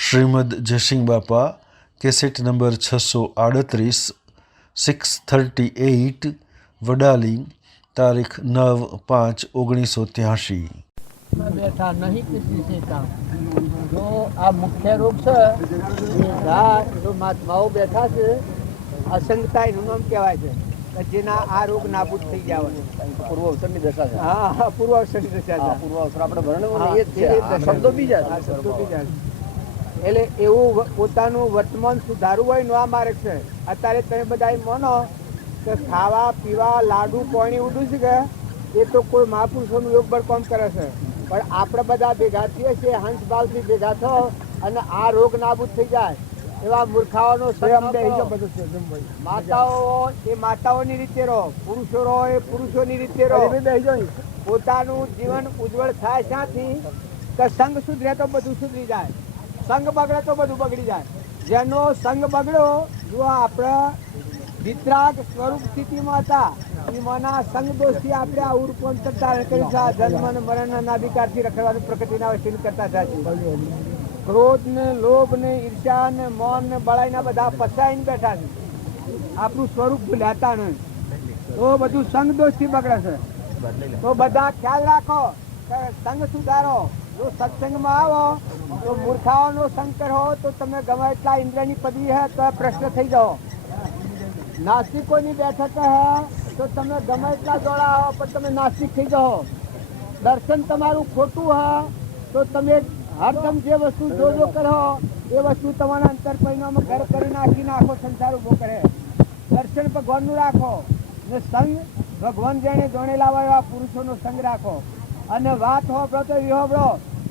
શ્રીમદ જયસિંહ બાપા cassette number 638 638 Vadali તારીખ 9/5/1983। बैठा नहीं किसी से काम जो आ मुख्य रूप से जो महात्माओं बैठा છે અસંગતા એનું નામ કહેવાય છે કે જેના આ રોગ નાબૂદ થઈ જાય પૂર્વ અવસરની દશા છે। હા પૂર્વ અવસરની દશા છે। પૂર્વ અવસર આપણે વર્ણવ્યું એ જ છે, શબ્દો બીજા છે, શબ્દો બીજા છે। એટલે એવું પોતાનું વર્તમાન સુધારવું હોય નો આ માર્ગ છે। અત્યારે તમે બધા માનો કે ખાવા પીવા લાડુ પાણી ઉડું છે કે એ તો કોઈ મહાપુરુષોનું યોગ બળ કામ કરે છે, પણ આપણે બધા ભેગા થઈએ છીએ હંસ ભાવથી ભેગા થો અને આ રોગ નાબૂદ થઈ જાય એવા મૂર્ખાઓનો માતાઓ એ માતાઓની રીતે રહો, પુરુષો રહો એ પુરુષોની રીતે રહો। પોતાનું જીવન ઉજ્જવળ થાય ત્યાંથી કે સંગ સુધરે તો બધું સુધરી જાય, સંગ બગડે તો બધું બગડી જાય। જેનો સંગ બગડ્યો જો આપણે વિતરાગ સ્વરૂપ સ્થિતિમાં હતા એમાંના સંગ દોષથી આપણે આ રૂપાંતર ધારણ કર્યું છે। જન્મ અને મરણના નાભિકારથી રખડવાનું પ્રકૃતિના વશીન કરતા થાય। ક્રોધ ને લોભ ને ઈર્ષા ને મૌન ને બળાઈના બધા પસાઈને બેઠા છે, આપણું સ્વરૂપ ભૂલાતા નહીં તો બધું સંગ દોષથી બગડે છે। તો બધા ખ્યાલ રાખો કે સંગ સુધારો। જો સત્સંગમાં આવો તો મૂર્ખાઓનો સંગ કરો તો તમે ગમે એટલા ઇન્દ્રની પદવી હે તો પ્રશ્ન થઈ જાઓ। નાસ્તિકોની બેઠક હે તો તમે ગમે એટલા જોડાઓ પણ તમે નાસ્તિક થઈ જાઓ। દર્શન તમારું ખોટું હે તો તમે હરદમ જે વસ્તુ જો કરો એ વસ્તુ તમારા અંતર પરિણામમાં ઘર કરી નાખીને આખો સંસાર ઉભો કરે। દર્શન ભગવાનનું રાખો ને સંગ ભગવાન જેને જોણેલા હોય એવા પુરુષોનો સંગ રાખો। અને વાત હોબળો તો વિહોબળો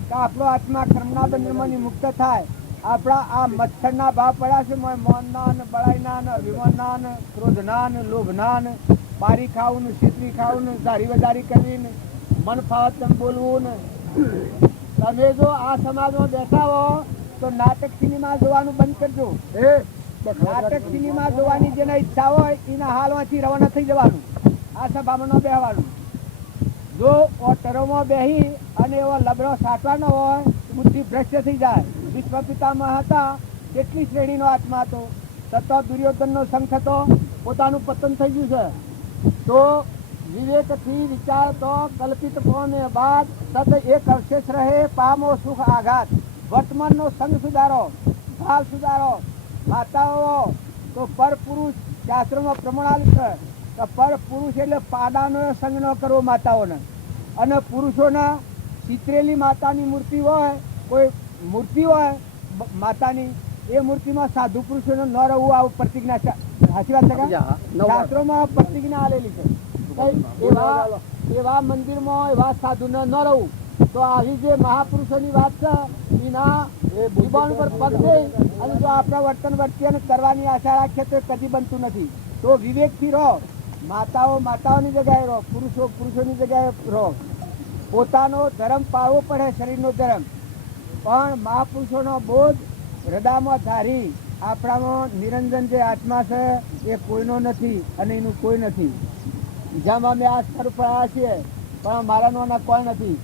કે આપણો આત્મા કર્મના બંધનમાંથી મુક્ત થાય। આપણા આ મચ્છરના ભાવ પડ્યા છે મૌનના ને બળાઈના ને અભિમાનના ને ક્રોધના ને લોભના ને બારી ખાવું ને છેતરી ખાવું ને ધારી વધારી કરવી ને મન ફાવત તેમ બોલવું ને। તમે જો આ સમાજમાં બેઠા હો તો નાટક સિનેમા જોવાનું બંધ કરજો। નાટક સિનેમા જોવાની જેને ઈચ્છા હોય એના હાલમાંથી રવાના થઈ જવાનું, આ સભામાં ન બેસવાનું। જો ઓટરોમાં બેસી અને એવો લબડો સાટવાનો હોય બુદ્ધિ ભ્રષ્ટ થઈ જાય। વિશ્વ પિતામાં હતા કેટલી શ્રેણીનો આત્મા હતો, છતાં દુર્યોધનનો સંગ થતો પોતાનું પતન થઈ ગયું છે। તો વિવેકથી વિચાર તો કલ્પિત કોને બાદ સદ એક અવશેષ રહે પામો સુખ આઘાત। વર્તમાનનો સંગ સુધારો, ભાવ સુધારો। માતાઓ તો પર પુરુષ શાસ્ત્રોમાં પ્રમાણાલ છે કે પર પુરુષ એટલે પાડાનો સંગ ન કરવો માતાઓને। અને પુરુષોના ચિત્રેલી માતાની મૂર્તિ હોય, કોઈ મૂર્તિ હોય માતાની એ મૂર્તિમાં સાધુ પુરુષોને ન રહેવું આવું પ્રતિજ્ઞા છે। સાચી વાત છે? શાસ્ત્રોમાં પ્રતિજ્ઞા આલેલી છે એવા મંદિરમાં એવા સાધુને ન રહું। તો આવી જે મહાપુરુષોની વાત છે એના જીવન પર પગ દે અને જો આપણા વર્તન વર્તીને કરવાની આશા રાખીએ તો કદી બનતું નથી। તો વિવેકથી રહો। માતાઓ માતાઓની જગ્યાએ રહો, પુરુષો પુરુષોની જગ્યાએ રહો। પોતાનો ધર્મ પાળવો પડે, શરીરનો ધર્મ, પણ મહાપુરુષોનો બોધ હૃદયમાં ધારી આપણામાં નિરંજન જે આત્મા છે એ કોઈનો નથી અને એનું કોઈ નથી। જેમ અમે આ સ્તર પર આવ્યા છીએ પણ મારા નાના કોઈ નથી।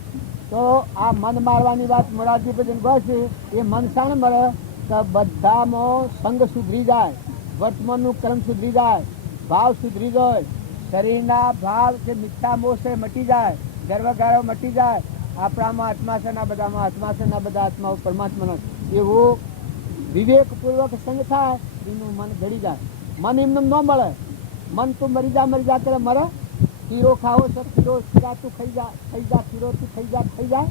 તો આ મન મારવાની વાત મોરારજી ભજન છે એ મન શાણે મળે તો બધામાં સંગ સુધરી જાય, વર્તમાનનું કર્મ સુધરી જાય, ભાવ સુધરી જાય, શરીરના ભાવ જે મિથ્યા મોહ છે મટી જાય, ગર્વગાળો મટી જાય। આપણામાં આત્મા છે ના બધામાં આત્મા છે ના બધા આત્માઓ પરમાત્માનો એવું વિવેકપૂર્વક સંગ થાય એનું મન ઘડી જાય। મન એમને ન મળે, મન તું મરી જા કરે મરે। ખીરો ખાવો છે ખીરા તું ખાઈ જા ખીરો તું થઈ જાય।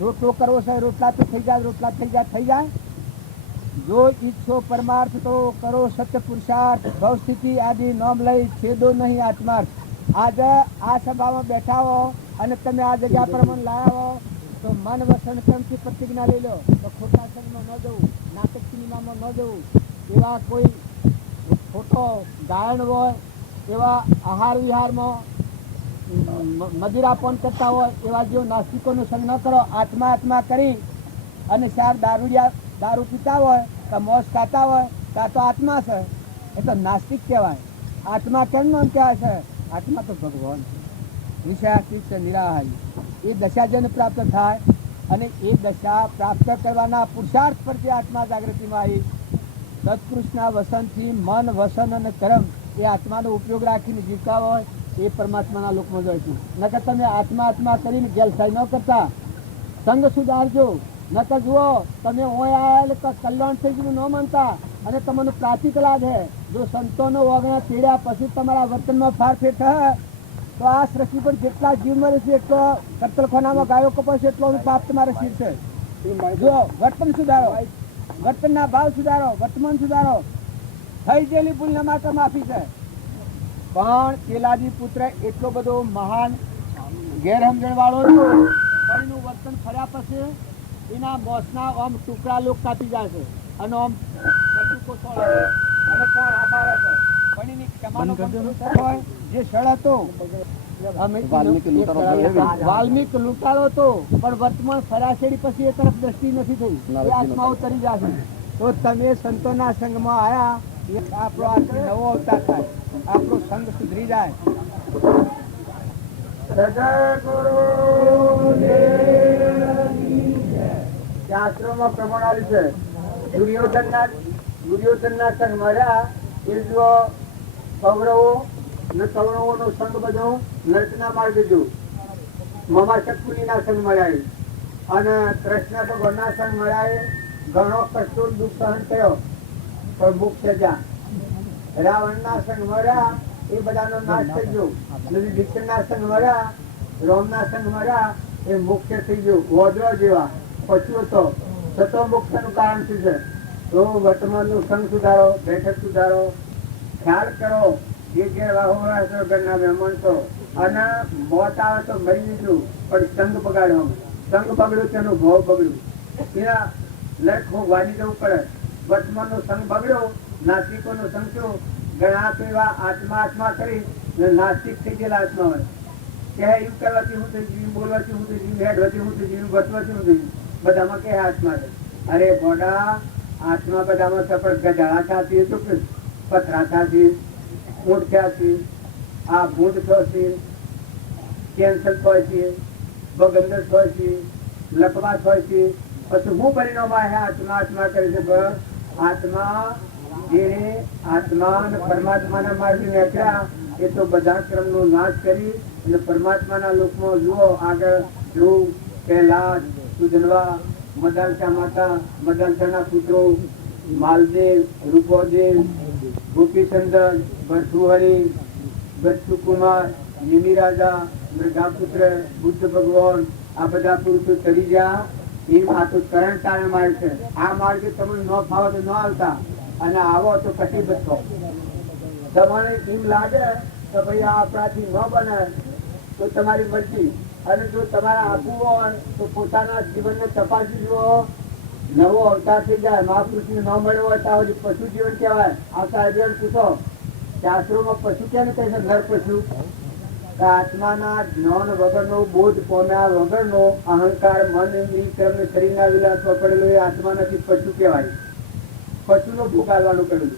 રોટલો કરવો છે રોટલા તું થઈ જાય રોટલા થઈ જાય। જો ઈચ્છો પરમાર્થ તો કરો સત્ય પુરુષાર્થ, ભવ સ્થિતિ આદિ નામ લઈ છેદો નહીં આત્માર્થ। આજે આ સભામાં બેઠા હો અને તમે આ જગ્યા પર મન લાયા હો તો મન વસન કર્મથી પ્રતિજ્ઞા લઈ લો તો ખોટા સંગમાં ન જવું, નાટક સિનેમામાં ન જવું, એવા કોઈ ખોટો ગાયન હોય, એવા આહાર વિહારમાં મદિરાપન કરતા હોય એવા જેવો નાસ્તિકોનો સંગ ન કરો। આત્મા આત્મા કરી અને ચાર દારૂ પીતા હોય તો મોસ ખાતા હોય તો આત્મા છે એ તો નાસ્તિક કહેવાય। આત્મા કેમ નામ કહેવાય છે? આત્મા તો ભગવાન વિષયાતીત છે, નિરાહારી। એ દશા જેને પ્રાપ્ત થાય અને એ દશા પ્રાપ્ત કરવાના પુરુષાર્થ પર જે આત્મા જાગૃતિમાં આવી, સત્પુરુષના વસનથી મન, વસન અને કર્મ એ આત્માનો ઉપયોગ રાખીને જીવતા હોય એ પરમાત્માના લોકમાં જાય છે. નકર તમે આત્મા કરીને ગેલસાઈ ન કરતા, સંગ સુધારજો. નકર જુઓ તમે ઓય આયા કલ્યાણ થઈ ગયું ન માનતા અને તમને પ્રાતિક લાગે. જો સંતોનો ઓગણા તેડ્યા પછી તમારા વર્તનમાં ફારફેર થાય તો આ સૃષ્ટિ પર જેટલા જીવ મરે છે એટલો કત્તલખાનામાં ગાયો કપાશે એટલો પાપ તમારે શીરશે. જો વર્તન સુધારો, વર્તનના ભાવ સુધારો, વર્તમાન સુધારો, થઈ ગયેલી ભૂલને માટે માફી છે. પણ કેલાજી પુત્ર એટલો બધો મહાન ગેરસમજણ વાળો હતો, પણ એનું વર્તન ફર્યા પછી એના મોસના આમ ટુકડા લોક કાપી જાય છે અને આમ અને કોણ આભાર છે. પણ એની ક્ષમાનો હોય જે સળ હતો વાલ્મીક લૂંટારો હતો, પણ વર્તમાન ફરાશેડી પછી એ તરફ દ્રષ્ટિ નથી થઈ, એ આત્માઓ તરી જશે. તો તમે સંતોના સંઘમાં આયા, આપણો નવો અવતાર થાય, આપણો સંઘ સુધરી જાય. શાસ્ત્રોમાં પ્રમાણ આવ્યું છે, દુર્યોધનના સંઘ મળ્યા એ જો કૌરવો ને કૌરવોનો સંઘ બધો નર્કના માર્ગે જો મમા શકુનીના સંઘ મળ્યા અને કૃષ્ણ ભગવાનના સંઘ મળ્યા ઘણો કષ્ટો દુઃખ સહન કર્યો પણ મુક્ત જા. રાવણના સંઘ મળ્યા એ બધાનો નાશ થઈ ગયો. વિષ્ણુના સંઘ મળ્યા, રોમના સંઘ મળ્યા એ મુખ્ય થઈ ગયું. વોદરો જેવા પશુઓ તો મુખ્યનું કારણ શું છે? તો વર્તમાનનું સંઘ સુધારો, બેઠક સુધારો, ખ્યાલ કરો જે ઘરના મહેમાન છો અને મોત આવે તો મરી લીધું પણ સંઘ બગાડ્યો, સંઘ બગડ્યો તેનું ભાવ બગડ્યું, એના લખ વાળી જવું પડે. વર્તમાનનો સંઘ બગડ્યો, નાસ્તિકોનો સંઘ શું ઘણા તો એવા આત્મા કરી નાસ્તિક થઈ ગયેલા આત્મા હોય કે એવું કરવાથી હું થઈ ગયું, બોલવાથી હું થઈ ગયું, હેડવાથી હું થઈ ગયું, બચવાથી હું થઈ ગયું, બધામાં કે આત્મા છે. અરે બોડા આત્મા બધામાં સફળ ગજાળા થતી તો પથરા થતી, ઊંટ થતી, આ ભૂંડ થશે, કેન્સર થાય છે, બગંદર થાય છે, લકવા થાય છે. પછી હું પરિણામ આત્મા કરે છે. આત્મા જેને આત્મા અને પરમાત્માના માર્ગે નીકળ્યા એ તો બધા ક્રમનો નાશ કરી અને પરમાત્માના લોકમાં જુઓ આગળ ધ્રુવ, કૈલાસ, સુધનવા, મદાલસા માતા, મદાલસાના પુત્રો માલદેવ, રૂપોદેવ, ગોપીચંદન, ભરતુહરી, બચ્ચુકુમાર, નિમિરાજા, મૃગાપુત્ર, બુદ્ધ ભગવાન આ બધા પુરુષો ચડી ગયા. એમ આ તો કરણ તારણ માર્ગ છે. આ માર્ગે તમને ન ફાવો તો ન આવતા અને આવો તો કટિબદ્ધ થો. તમારે એમ લાગે કે ભાઈ આ આપણાથી ન બને તો તમારી મરજી, અને જો તમારે આપવું હોય તો પોતાના જીવનને તપાસી જુઓ. નવો અવતાર થઈ જાય, મહાપુરુષને ન મળ્યો હોય તો પશુ જીવન કહેવાય. આ સાહેબ પૂછો શાસ્ત્રોમાં પશુ ક્યાં કહે છે? નર પશુ. આત્માના જ્ઞાન વગરનો, બોધ પામ્યા વગરનો અહંકાર, મન, ઇન્દ્રિય, શરીરના વિલાસમાં પડેલો એ આત્મા નથી, પશુ કહેવાય. પશુનો ભોગ આવવાનું કરેલું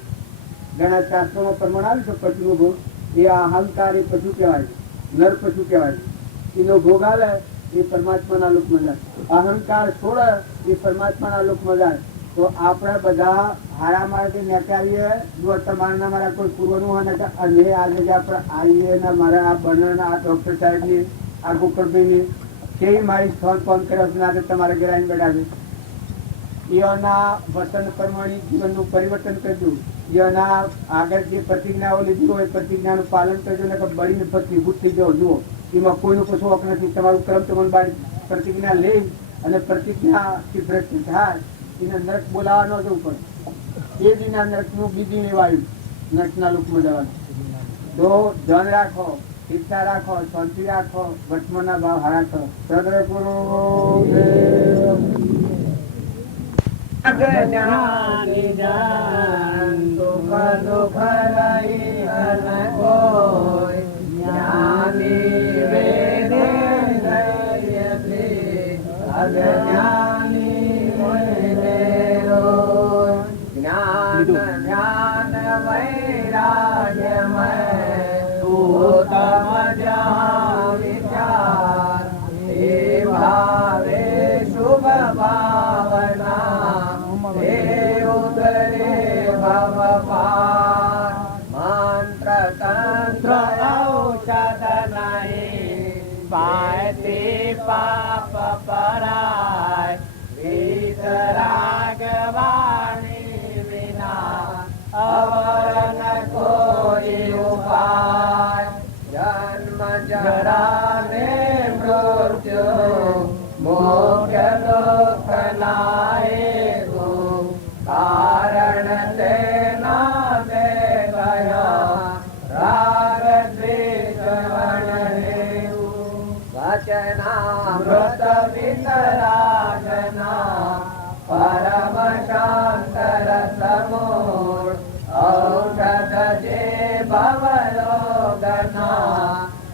ઘણા શાસ્ત્રોમાં પ્રમાણ આવ્યું છે. પશુનો ભોગ એ અહંકાર એ પશુ કહેવાય, નર પશુ કહેવાય. એનો ભોગ આવે એ પરમાત્માના લોકમાં જાય. અહંકાર છોડે એ પરમાત્માના લોકમાં જાય. તો આપણે બધા હારા માર્ગે નીકળીએ. જો તમારા મારા કોઈ પૂર્વનું હોય ને અને આ જગ્યા આપણે આવીએ ને મારા આ બનના આ ડોક્ટર સાહેબની, આ ગોકળભાઈની કેવી મારી સ્થળ ફોન કર્યો છે આજે તમારા ઘરે આવીને બેઠાવી. એના વસન પ્રમાણે જીવનનું પરિવર્તન કરજો. એના આગળ જે પ્રતિજ્ઞાઓ લીધી હોય પ્રતિજ્ઞાનું પાલન કરજો ને બળીને ભૂત થઈ જાઓ. જુઓ એમાં કોઈનું કશું હક નથી. તમારું કર્મ તમને બાળી પ્રતિજ્ઞા લઈ અને પ્રતિજ્ઞાથી ભ્રષ્ટ થાય એને નરક બોલાવવા ન જવું પડે. એ જ એના નરકનું બીજી લેવાયું, નરકના લોકમાં જવાનું. તો ધ્યાન રાખો, ઈચ્છા રાખો, શાંતિ રાખો, વર્તમાનના ભાવ હારા કરો. જ્ઞાન વૈરાગ્યમય ઉત્તમ વિચાર એ ભાવે શંકર સમૂળ ઔષધ જે ભવરોગના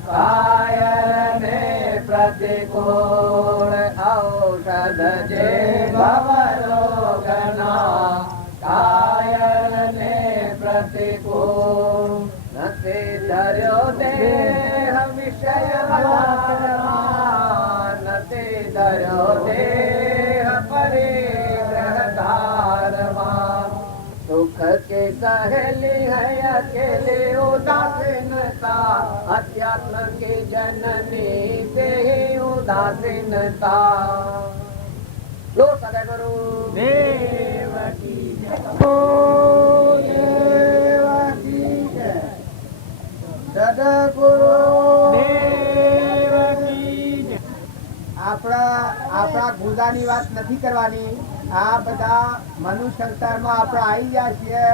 કાયર ને પ્રતિકૂળ ઔષધ જે ભવરોગના કાયર ને પ્રતિકૂળ નથી ધર્યો દેહ વિષય નથી ધર્યો દેહ પરિગ્રહ ધારવા સુખ के सहेली है अकेले उदासीनता अध्यात्म की जननी से ही उदासीनता लो सदा गुरु देव की जय देव की जय સદગુરુ દેવ કી જય. આપણા ગુદાની વાત નથી કરવાની. આ બધા મનુષ્ય સંસારમાં આપણે આવી ગયા છીએ,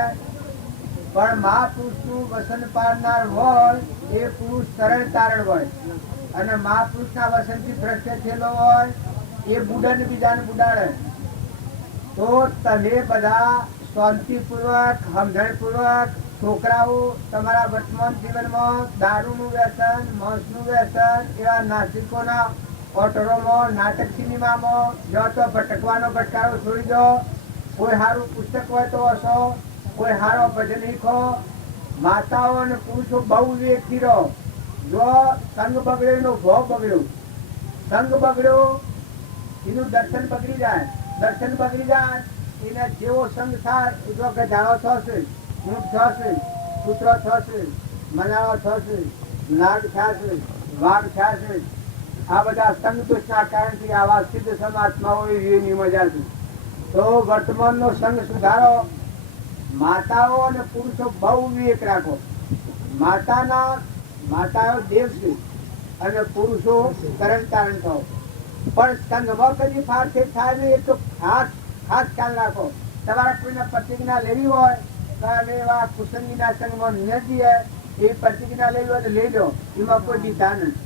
પણ મહાપુરુષનું વસન પાડનાર હોય એ પુરુષ સરળ તારણ હોય, અને મહાપુરુષના વસનથી ભ્રષ્ટ થયેલો હોય એ બુડન બીજાને બુડાડે. તો તમે બધા શાંતિપૂર્વક સમજણપૂર્વક છોકરાઓ તમારા વર્તમાન જીવનમાં દારૂનું વ્યસન, માંસનું વ્યસન, એવા નાસ્તિકોના ઓટરોમાં, નાટક સિનેમામાં જો તો ભટકવાનો ભટકારો છોડી દો. કોઈ સારું પુસ્તક હોય તો હશો, કોઈ સારો ભજન શીખો. માતાઓ અને પુરુષો બહુ વિવેકથી રહો. જો સંગ બગડ્યો એનો ભોગ બગડ્યો, સંગ બગડ્યો એનું દર્શન બગડી જાય, દર્શન બગડી જાય એને જેવો સંગ થાય જો ગધાડો થશે, ઊંટ થશે, કૂતરો થશે, મનાળો થશે, નાગ થશે, વાઘ થશે. આ બધા સંગતોષના કારણથી આવા સિદ્ધ સમાત્માઓ એની મજા છે. તો વર્તમાનનો સંગ સુધારો. માતાઓ અને પુરુષો બહુ વિવેક રાખો. માતાઓ દેવ છે અને પુરુષો તરણ તારણ થો. પણ સંગમાં કદી ફારથી થાય ને એ તો ખાસ ખ્યાલ રાખો. તમારા કોઈને પ્રતિજ્ઞા લેવી હોય તો હવે એવા કુસંગીના સંગમાં ન જઈએ. એ પ્રતિજ્ઞા લેવી હોય તો લઈ લો, એમાં કોઈ દીધા નથી.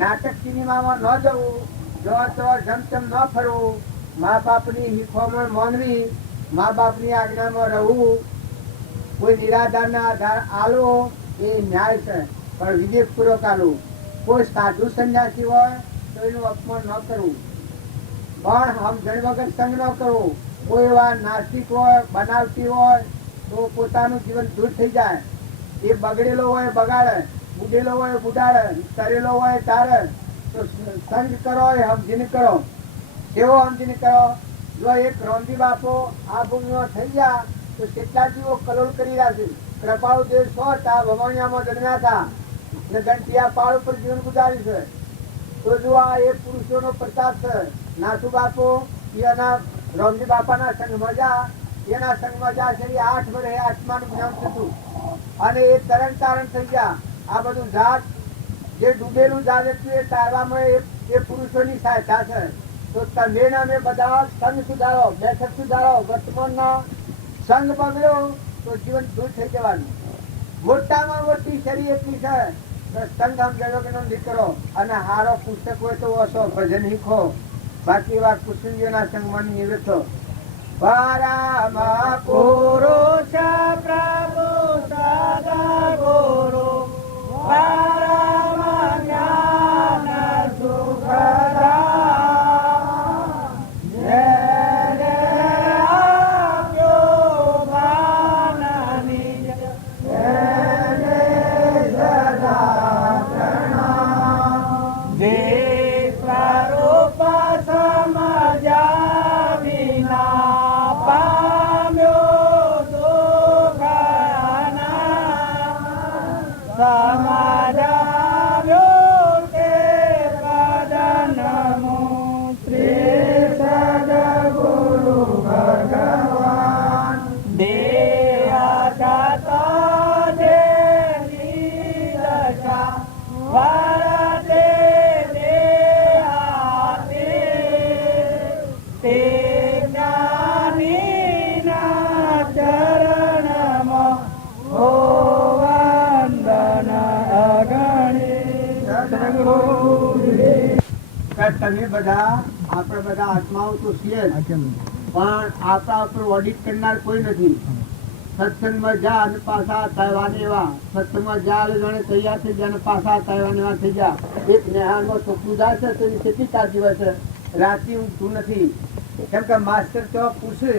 નાટક સિનેમામાં ન જવું, જો તો જમચમ ન ફરવું, મા બાપની હિખોમણ માનવી, મા બાપની આજ્ઞામાં રહેવું, કોઈ નિરાધારના આધાર આલવો એ ન્યાય છે, પણ વિવેકપૂર્વક આલવું. કોઈ સાધુ સંન્યાસી હોય તો એનું અપમાન ન કરવું, પણ સમજણ વગર સંગ ન કરવું. કોઈ એવા નાસ્તિક હોય, બનાવટી હોય તો પોતાનું જીવન દૂર થઈ જાય. એ બગડેલો હોય બગાડે, બુડેલો હોય બુડાડે, તરેલો હોય તારે. તો સંગ કરો એ સમજીને કરો. કેવો સમજીને કરો? જો એક રોંધી બાપો આ ભૂમિમાં થઈ ગયા તો કેટલા જીવો કલોલ કરી રહ્યા છે. કૃપાળુ દેવ 100 હતા, ભવાણિયામાં જન્મ્યા હતા ને ગંટિયા પાળ ઉપર જીવન ગુજાર્યું છે. તો જો આ એ પુરુષોનો પ્રતાપ છે. નાસુ બાપો એના રોંધી બાપાના સંગમાં જા, એના સંગમાં જા છે. 8 વર્ષે આત્માનું જ્ઞાન થતું અને એ તરણ તારણ થઈ ગયા. આ બધું ઝાડ જે ડૂબેલું ઝાડ હતું એ તારવામાં એ પુરુષોની સહાયતા છે. તો તમે અમે બધા સંગ સુધારો, બેઠક સુધારો. વર્તમાનનો સંગ બગડ્યો તો જીવન દૂર થઈ જવાનું. મોટામાં મોટી શરીર એટલી છે તો સંગ સમજણો નીકળો અને હારો પુસ્તક હોય તો ઓછો ભજન શીખો. બાકી એવા કુસુંગીઓના સંગમાં નિવૃત્તો. પરમ પુરુષ પ્રભુ સદગુરુ પરમ જ્ઞાન સુખદાતા જેને આપ્યો જ્ઞાનની જેને સદા પ્રણામ. જે સ્વરૂપ સમજ્યા વિના પામ્યો સમાજાવ્યો તે પદનમો શ્રી સદગુરુ ભગવાન. દેહજાતા જેની દશા વરતે દેહાતે તે જ્ઞાનીના ચરણમાં તમે બધા આપણે બધા આત્માઓ તો છીએ જ, પણ આપણા ઉપર ઓડિટ કરનાર કોઈ નથી. સત્સંગમાં જા અને પાછા તહેવાને એવા, સત્સંગમાં જા એટલે જાણે તૈયાર થઈ ગયા અને પાછા તહેવાને એવા થઈ ગયા. એક નેહાળમાં છોકરું જાય છે તો એની કેટલી કાળજી હોય છે, રાતે ઊંઘતું નથી. કેમ કે માસ્ટર તો પૂછે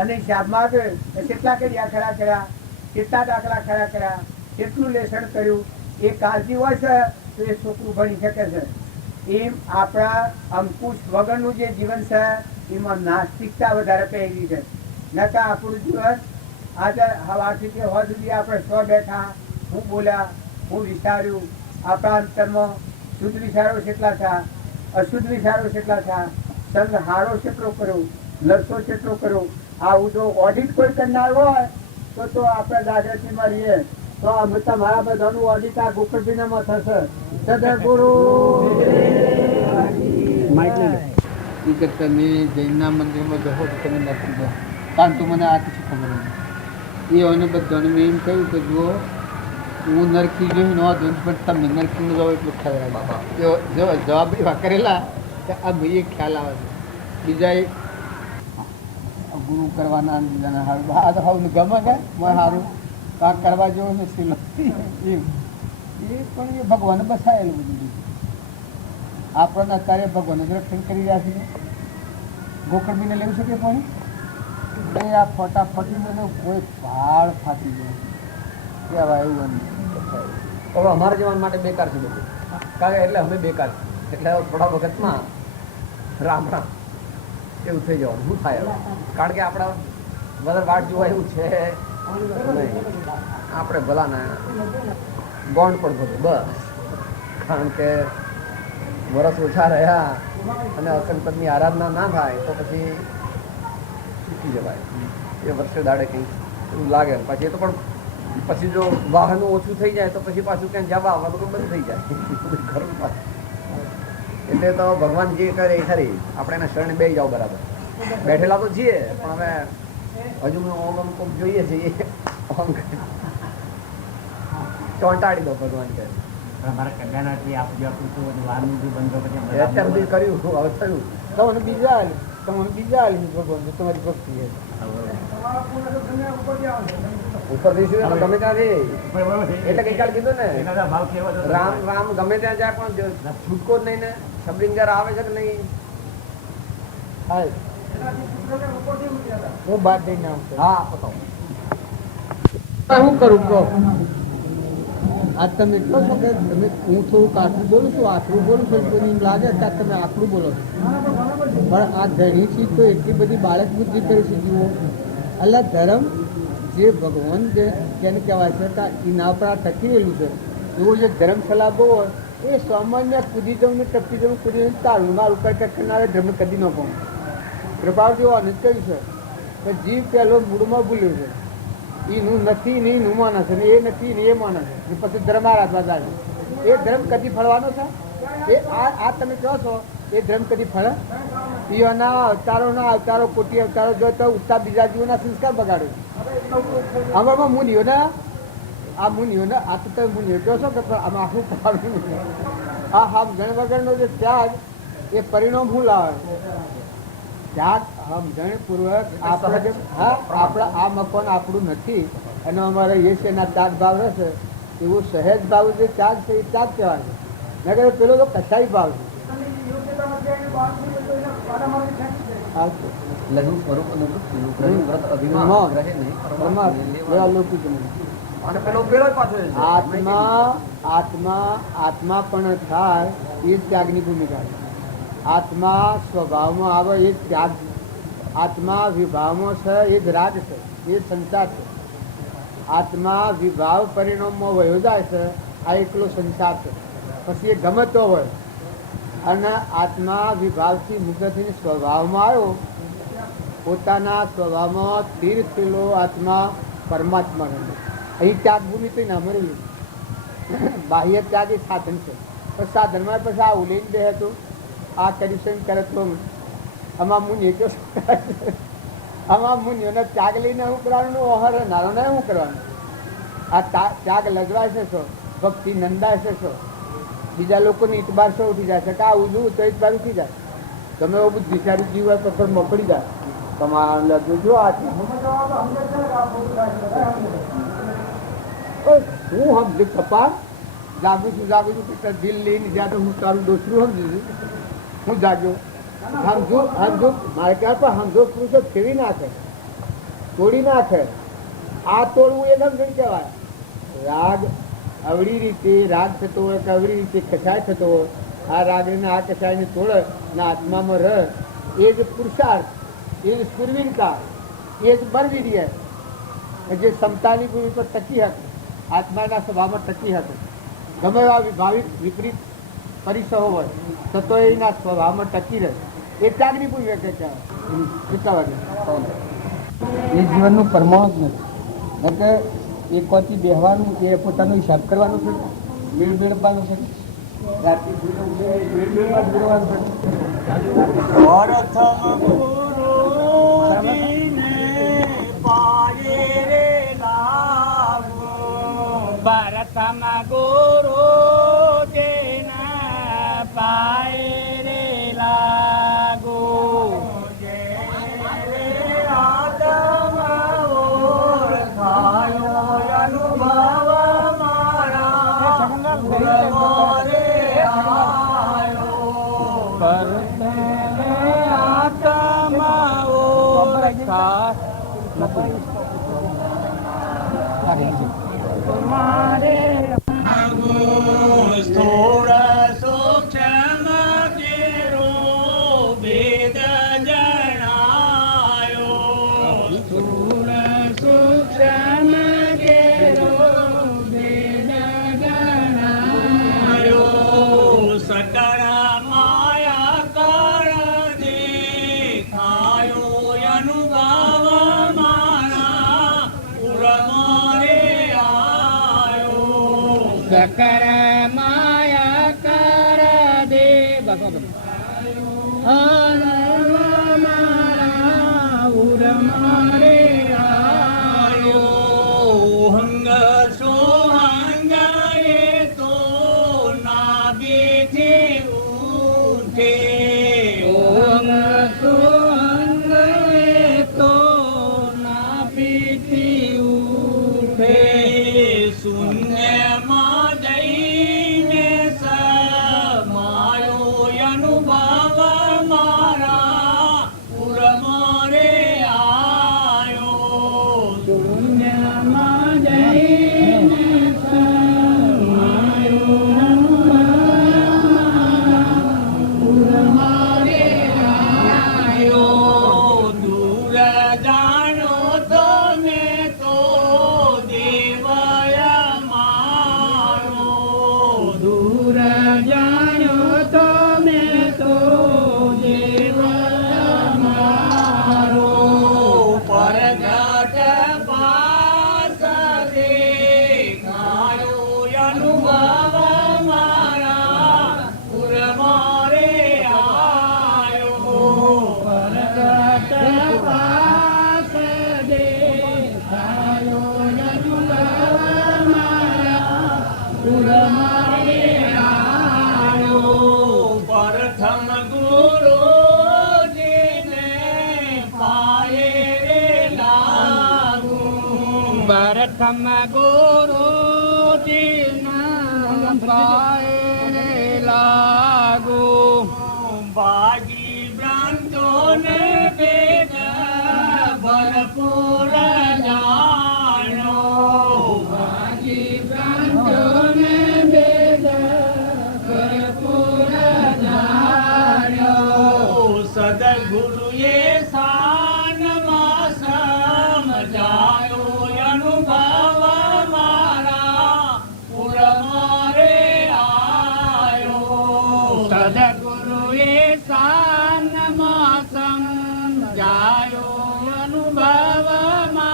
અને હિસાબમાં આવે કેટલા કર્યા ખરા કર્યા, કેટલા દાખલા ખરા કર્યા, કેટલું લેસન કર્યું, એ કાળજી હોય છે તો એ છોકરું ભણી શકે છે. એમ આપણા અંકુશ વગરનું જે જીવન છે એમાં નાસ્તિકતા વધારે પહેરી છે. નકા આપણું જીવન આજે સવારથી કે હોવા સુધી આપણે સ્વ બેઠા, હું બોલ્યા, હું વિચાર્યું, આપણા અંતરમાં શુદ્ધ વિચારો કેટલા થયા, અશુદ્ધ વિચારો કેટલા થયા, સંગ હારો કેટલો કર્યો, લડતો કેટલો કર્યો, આવું જો ઓડિટ કોઈ કરનાર હોય તો આપણે જાગૃતિમાં રહીએ. તો અમે તમારા બધાનું ઓડિટ આ ગોકળબીનામાં થશે. સદગુરુ તમે જૈનના મંદિરમાં જશો તો તમે નથી જાઓ, કારણ તો મને આ કશું ખબર નથી. એને બધાને મેં એમ કહ્યું કે જુઓ હું નરકી જોઈ નોંધ પણ તમે નરકીનું જાઓ એટલું ખ્યાલ આવે. બાબા જવાબ એવા કરેલા કે આ ભાઈ એક ખ્યાલ આવે છે. બીજા એક ગુરુ કરવાના બીજાના સારું આ તો સારું ગમે કે મેં સારું આ કરવા જેવો નથી એમ એ પણ એ ભગવાને બસાયેલું બધું. આપણને અત્યારે ભગવાન જ રક્ષણ કરી રહ્યા છે. ગોકળબીને લેવું શકે પણ એ આ ફટાફટી મને કોઈ ભાળ ફાટી જાય કહેવાય એવું હવે અમારા જીવન માટે બેકાર છે બધું, કારણ કે એટલે અમે બેકાર છે. એટલે થોડા વખતમાં રામ રામ એવું થઈ જવાનું. શું થાય હવે? કારણ કે આપણા બધા વાટ જોવા એવું છે નહીં. આપણે ભલાના ગોંડ પણ બધું બસ, કારણ કે વરસ ઓછા રહ્યા અને અસંતની આરાધના ના થાય તો પછી શીખી જવાય. એ વર્ષે દાડે કંઈક એવું લાગે. પછી એ તો પણ પછી જો વાહનો ઓછું થઈ જાય તો પછી પાછું ક્યાં જવા આવવાનું બંધ થઈ જાય ઘરનું પાછું. એટલે તો ભગવાન જે કરે એ ખરી, આપણે એના શરણે બે જાઓ બરાબર. બેઠેલા તો છીએ પણ હવે હજુ ઓમ કોમ જોઈએ છીએ ચોંટાડી દો ભગવાન કે અમારા કલ્યાણથી આપજો આપણું વારનું જે બંધ અત્યાર સુધી કર્યું હવે થયું. તમને બીજા આલી ભગવાન તમારી ભક્તિ છે. ઉપર જઈશું ગમે ત્યાંથી એટલે ગઈકાલ કીધું ને રામ રામ ગમે ત્યાં જાય પણ છૂટકો જ નહીં ને. સબલિંગર આવે છે કે નહીં? હું બાદ દઈને આવું. હા બતાવો. શું કરું કહો? આ તમે કહો છો કે તમે હું થોડુંક આટલું બોલું છું, આટલું બોલું છું, તો એમ લાગે કે તમે આટલું બોલો છો. પણ આ ધણી ચીજ તો એટલી બધી બાળક બુદ્ધિ કરી છે. જુઓ અલ્લાહ ધર્મ જે ભગવાન જેને કહેવાય છે કે એના પર આ ટકી રહેલું છે. એવો જે ધર્મ સલાહો હોય એ સામાન્ય કૂદી જવું ને ટપકી જવું, કૂદી તારું મારું કરનારે ધર્મ કદી ન પહોંચે. કૃપાળજીઓ આને કહ્યું છે કે જીવ પહેલો મૂળમાં ભૂલ્યો છે. એનું નથી ને એનું માને છે ને એ નથી ને એ માને છે, પછી ધર્મ આરાધવા જાય. એ ધર્મ કદી ફળવાનો છે? એ આ તમે કહો છો એ ધર્મ કદી ફળે? એના અવતારો કોટી અવતારો જો તો ઉત્સાહ બીજા જીવોના સંસ્કાર બગાડે. આમાં મુનિઓના આ તો તમે મુનિઓ કહો છો કે આમાં આખું કરવાનું આ સમજણ વગરનો જે ત્યાગ એ પરિણામ શું લાવે? ત્યાગ સમજણપૂર્વક આપણે જેમ આપણા આ મકાન આપણું નથી અને અમારે એ છે એના ત્યાગ ભાવ રહેશે એવું સહેજ ભાવ જે ત્યાગ છે એ ત્યાગ કહેવાય છે. નગર પેલો તો કસાઈ ભાવ છે. લઘુ સ્વરૂપ આત્મા પણ થાય એ ત્યાગની ભૂમિકા છે. આત્મા સ્વભાવમાં આવે એ ત્યાગ. આત્મા વિભાવમાં છે એ જ રાગ છે, એ સંસાર છે. આત્મા વિભાવ પરિણામમાં વયો જાય છે, આ એકલો સંસાર છે. પછી એ ગમે તો હોય અને આત્મા વિભાવથી મુક્ત થઈને સ્વભાવમાં આવ્યો, પોતાના સ્વભાવમાં સ્થિર થયેલો આત્મા પરમાત્મા રહે. અહીં ત્યાગ ભૂમિ તો ના મળેલી. બાહ્ય ત્યાગ એ સાધન છે, પણ સાધનમાં પછી આ ઉલઈને બે હતું આ કરિશન કરે તો આમાં મુનિ તો આમાં મુનિઓને ત્યાગ લઈને શું કરવાનું, ઓહર નારોને શું કરવાનું? આ ત્યાગ લગવાય છે છો, ભક્તિ નંદાય છે છો, બીજા લોકોની ઇતબાર ઉઠી જાય છે કે આ ઉજવું તો ઇતબાર ઉઠી જાય. તમે એવું બધું વિચારી જીવ હોય તો મોકળી જાય. તમારા અંદર જોજો આ છે હું સમજુ કપા જાગું છું કે દિલ લઈને જ્યાં તો હું તારું દોસરું સમજુ હું જાગ્યો સમજો મારે ક્યાં પણ સમજો પુરુષો ફેરી નાખે તોડી નાખે આ તોડવું એ સમજણ કહેવાય. રાગ અવળી રીતે રાગ થતો હોય કે અવળી રીતે કસાય થતો હોય આ રાગને આ કસાયને તોડે ના આત્મામાં રહે એ જ પુરુષાર્થ એ જ પૂર્વીનતા એ જ બળવીર્ય જે ક્ષમતાની ભૂમિ પર ટકી હતી આત્માના સ્વભાવમાં ટકી હતી. ગમે એવા વિભાવિક વિપરીત પરિસરો હોય તો એના સ્વભાવમાં ટકી રહે એ ત્યાગની ભૂમિ વ્યક્ત કહેવાય. એ જીવનનું પરમાણુ જ નથી કે એક વાંચી બેહવાનું એ પોતાનો હિસાબ કરવાનો છે મેળ મેળવવાનું છે રાત્રિ ભારતમાં ગુરુ જેના પાય રે લાગો થોડા સૂક્ષ્મ કેરો ભેદ જણાયો થોડા સૂક્ષ્મ કેરો ભેદ જણાયો સકળ માયા કળ દેખાયો અનુભવ મારા પુરમારે આયો સકળ માયા કર દે મારા ઉરમારે આયો હંગ સોહંગ એ તો નાભે ઉઠે ઓમ સોહંગ એ તો નાભે ઉઠે શૂન્યમાં જઈને સમાયો અનુભવ મારા પુરમારે આયો શૂન્યમાં જઈને સમાયો અનુભવ પુરમારે આયો દૂર જાણો તો મેં તો દેવય મારો દૂર જાણો તો મેં તો દેવય મારો પરગટ પાસ દેખાયો અનુભવ મારા પુરમારે આયો પરગટ પાસ દેખાયો અનુભવ મારા પુરમારે આયો પ્રથમ ગુરુ જીને પાયે રે લાગુ પ્રથમ ગુરુ જીના પાયે રે લાગુ ભાગી ભ્રાંતોને વેદ ભરપૂર જાણો ભાગી ભ્રાંતોને વેદ ભરપૂર જાણો સદગુરુએ સાનમાં સમજાયો અનુભવ મારા પુરમારે આયો સદગુરુએ સાનમાં સમજાયો અનુભવ મારા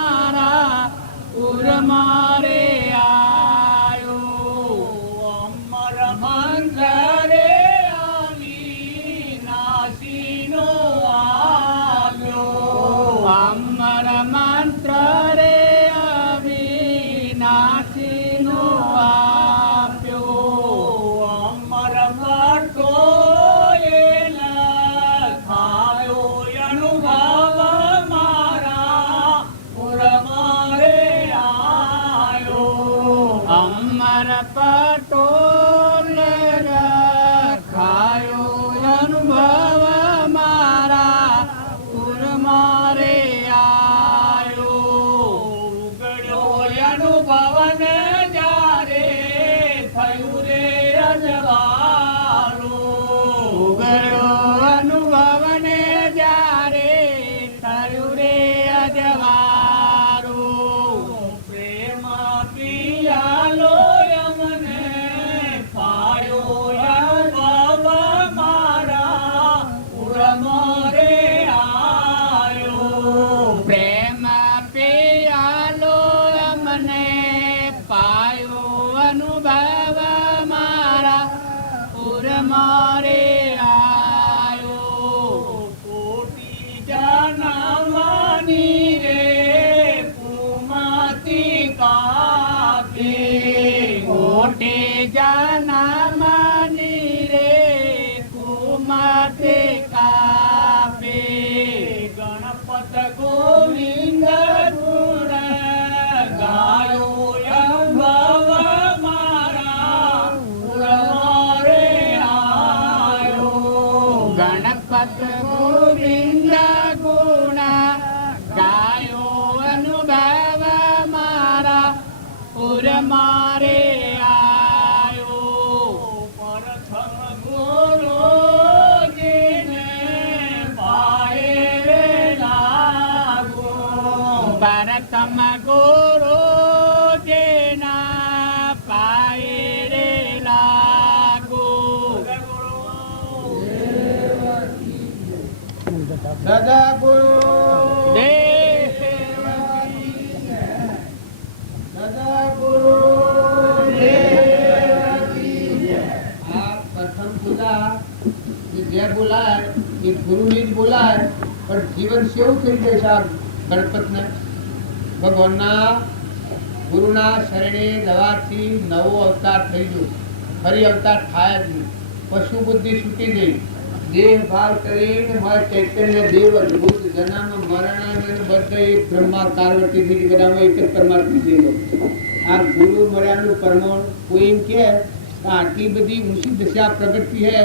અનુભવન જ્યારે થયું રે અજવાળું. ઉગડ્યો અનુભવન જ્યારે થયું રે અજવાળું. પ્રેમ પિયાલો યમને પાયો અનુભવ મારા ઉરમ રે આયો. પ્રેમ પિયાલો અમને પાયો અનુભવ મારા ઉરમ રે આયો. કોટી જનમની રે કુમતી કાપી. કોટી જનમની રે કુમતી કાપી. ગણપત ગોવિંદ ગુણ ગાયો અનુભવ મારા ઉરમ રે આયો. ગણપત ગોવિંદ ગુણ ગાયો અનુભવ મારા ઉરમ રે આયો. પ્રથમ ગુરુજીને પાયે રે લાગો. પ્રથમ ગુરુજીના પાયે રે લાગો. સદગુરુ સદગુરુ આ પ્રથમ પૂજા જે બોલાય એ ગુરુની જ બોલાય, પણ જીવન કેવું થઈ જાય છે આ ગણપતને? ભગવાનના ગુરુના શરણે દવાથી નવો અવતાર થઈ ગયો. ફરી અવતાર થાય જ નહીં. પશુ બુદ્ધિ છૂટી ગઈ. દેહ ભાવ કરીને મારા ચૈતન્ય દેવ અદભુત જન્મ મરણ બધા એક બ્રહ્મા પાર્વતી થી બધામાં એક જ પરમાત્મા દેવ. આ ગુરુ મળ્યાનું પરમાણ કોઈ એમ કે આટલી બધી ઊંચી દશા પ્રગતિ હે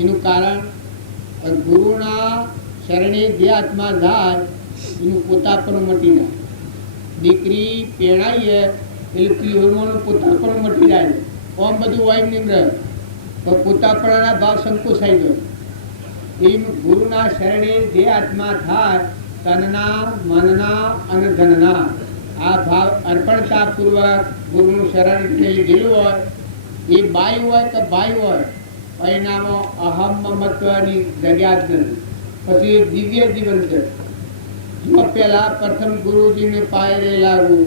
એનું કારણ ગુરુના શરણે જે આત્મા જાય એનું પોતાપણું મટી જાય. દીકરી પેણાઈએ એટલે પીઓનું પોતાપણું મટી જાય. ઓમ બધું હોય નહીં રહે તો પોતાપણાના ભાવ સંકોચાઈ ગયો. એમ ગુરુના શરણે જે આત્મા થાય તનના મનના અને ધનના આ ભાવ અર્પણતાપૂર્વક ગુરુનું શરણ લીધેલું હોય, એ બાઈ હોય કે ભાઈ હોય, પરિણામો અહમ મમત્વની જગ્યા જ નથી. પછી દિવ્ય જીવન છે. જો પહેલા પ્રથમ ગુરુજીને પાયરે લાગવું,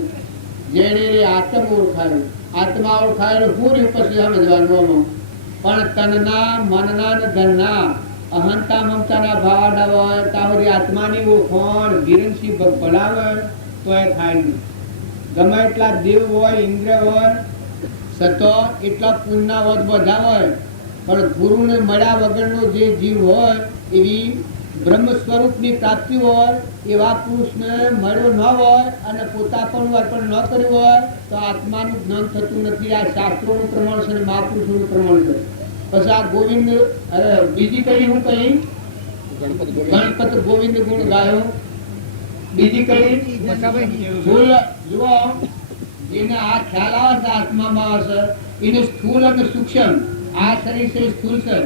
જેણે આત્મ ઓળખાયું, આત્મા ઓળખાયેલું હું રહ્યું પછી સમજવાનું. પણ તનના મનના ને ધનના અહંતા મમતાના ભાવ હોય તાવરી આત્માની ઓળખાણ વિરંશી ભલાવે તો એ થાય નહીં. ગમે એટલા દેવ હોય, ઇન્દ્ર હોય, સતો એટલા પુણ્યના વધ બધા હોય, પણ ગુરુને મળ્યા વગરનો જે જીવ હોય એવી બ્રહ્મ સ્વરૂપની પ્રાપ્તિ હોય એવા પુરુષને મળ્યો ન હોય અને પોતાપણું અર્પણ ન કર્યું હોય તો આત્માનું જ્ઞાન થતું નથી. આ શાસ્ત્રોનું પ્રમાણ છે અને મહાપુરુષોનું પ્રમાણ છે. પછી આ ગોવિંદ બીજી કઈ હું કહી ગણપત ગોવિંદ ગુણ ગાયો. બીજી કઈ સ્થૂલ જુઓ જેને આ ખ્યાલ આવે છે આત્મામાં આવે છે એને સ્થૂલ અને સૂક્ષ્મ. આ શરીર છે સ્થૂલ છે,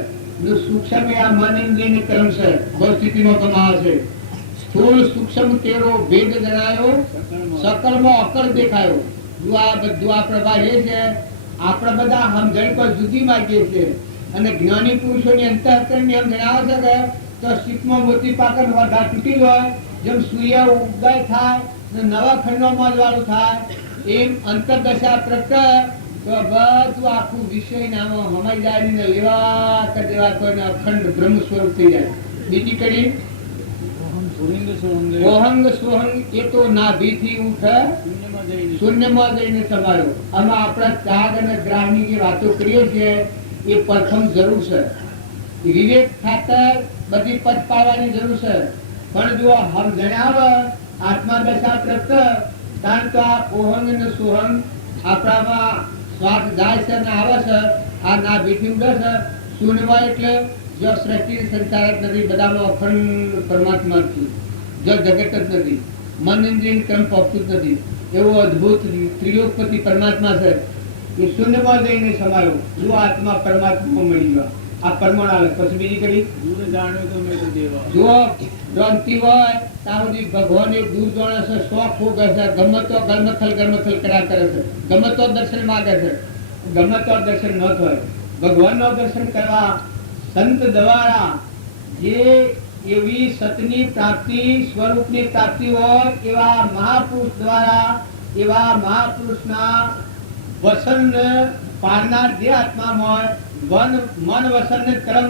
સૂક્ષ્મ એ આ મન ઇન્દ્રિયની કર્મ છે, બહુ સ્થિતિનો કમાવે છે. સ્થૂલ સૂક્ષ્મ તેરો ભેદ જણાયો, સકળમાં અકળ દેખાયો. જો આ બધું આપણે બાહ્ય છે, આપણે બધા સમજણ પર જુદી માગીએ છીએ અને જ્ઞાની પુરુષોની અંતઃકરણની એમ જણાવે છે કે તો શીખમાં મોતી પાકર વધારે તૂટી હોય, જેમ સૂર્ય ઉદય થાય ને નવા ખંડોમાં વાળું થાય, એમ અંતરદશા પ્રગટ તો બધું આખું વિષય નામો હમાઈ જાય ને લેવા કે દેવા કોઈને અખંડ બ્રહ્મ સ્વરૂપ થઈ જાય. બીજી કડી ઓહંગ સોહંગ એ તો નાભીથી ઉઠે શૂન્યમાં જઈને સમાયો. આમાં આપણા ત્યાગ અને ગ્રાહની જે વાતો કરીએ છીએ એ પ્રથમ જરૂર છે. વિવેક ખાતર બધી પદ પાડવાની જરૂર છે. પણ જો હમ જણાવે આત્મા દશા પ્રગટ કારણ તો આ ઓહંગ અને સોહંગ આપણામાં સ્વાદ જાય છે અને આવે છે. આ નાભીથી ઉઠે છે. શૂન્યમાં એટલે જો સૃષ્ટિ સંસાર જ નથી, બધામાં અખંડ પરમાત્મા છે, જો જગત જ નથી. મન ઇન્દ્રિય ક્રમ પહોંચતું જ નથી. એવો અદ્ભુત ત્રિલોકપતિ પરમાત્મા છે. એ શૂન્યમાં જઈને સમાયો. જો આત્મા પરમાત્મા મળી ગયો. આ પરમાણ આવે પછી બીજી કડી જો ભ્રાંતિ હોય ત્યાં સુધી ભગવાન એક દૂર જાણે છે, શોખ ફૂગ હશે, ગમે તો ગલમથલ કર્યા કરે છે, ગમે તો દર્શન માગે છે. ગમે તો દર્શન ન થાય. ભગવાનનો દર્શન કરવા સંત દ્વારા જે એવી સતની પ્રાપ્તિ સ્વરૂપની પ્રાપ્તિ હોય એવા મહાપુરુષ દ્વારા એવા મહાપુરુષના વસન પારનાર જે આત્મામાં મન વસન કર્મ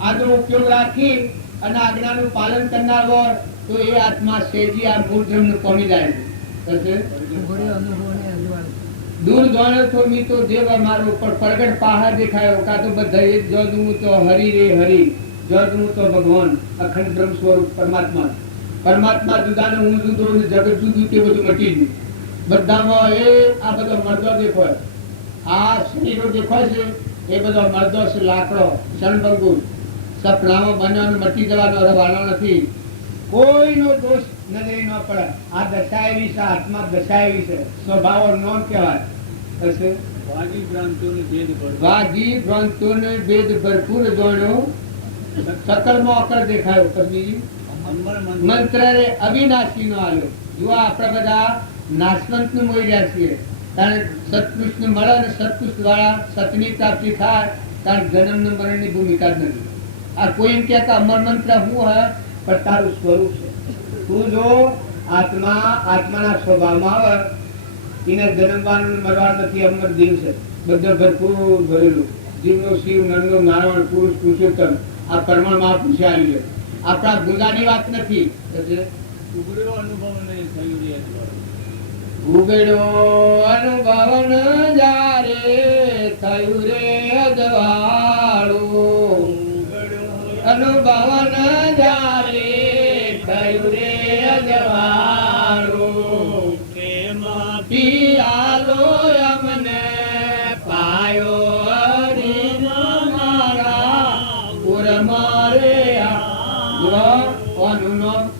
આદિનો ઉપયોગ રાખી અને આજ્ઞાનું પાલન કરનાર હોય તો એ આત્મા સેજી આ મૂળ ધર્મને પામી જાય છે. દૂર જાણ્યો તો મી તો દેવ મારો પણ પ્રગટ પહાડ દેખાયો. કાં તો બધા એક જોડું તો હરિ રે હરિ, જોડું તો ભગવાન અખંડ બ્રહ્મ સ્વરૂપ પરમાત્મા. પરમાત્મા જુદા ને હું જુદો ને જગત જુદું તે બધું મટી ગયું. બધામાં એ આ બધો મરદો દેખાય, આ શરીરો દેખાય છે એ બધો મરદો છે, લાકડો ક્ષણભંગુર સપનામાં બનવાનો મટી જવાનો રહેવાનો નથી. કોઈનો દોષ નજરે ન પડે. આ દશા એવી છે, આત્મા દશા એવી છે, સ્વભાવ નોન કહેવાય. વાગી ભ્રાંતોને ભેદ ભરપૂર જાણ્યો, સકળમાં અકળ દેખાયો. પછી મંત્ર રે અવિનાશી નો આવ્યો. જો આપણે બધા નાશવંત નું મોઈ રહ્યા છીએ, ત્યારે સત્પુરુષ ને મળે ને સત્પુરુષ દ્વારા સતની પ્રાપ્તિ થાય ત્યારે જન્મ ને મરણ ની ભૂમિકા જ નથી. આ કોઈ એમ કે અમર મંત્ર શું હોય પણ તારું સ્વરૂપ છે. તું જો આત્માના સ્વભાવમાં આવે એને જન્મવાનું મરવાનું નથી. અમર દિલ છે, બધું ભરપૂર ભરેલું. જીવનો શિવ, નરનો નારાયણ, પુરુષ પુરુષોત્તમ આ પરમાણ મહાપુરુષ આવી છે. આપણા ગુંગાની વાત નથી. ઉગડ્યો અનુભવ જારે થયું રે અજવાળું, અનુભવ જારે થયું રે અજવાળું, પિયાલો અમને પાયો હરિનો મારા પુર મારે.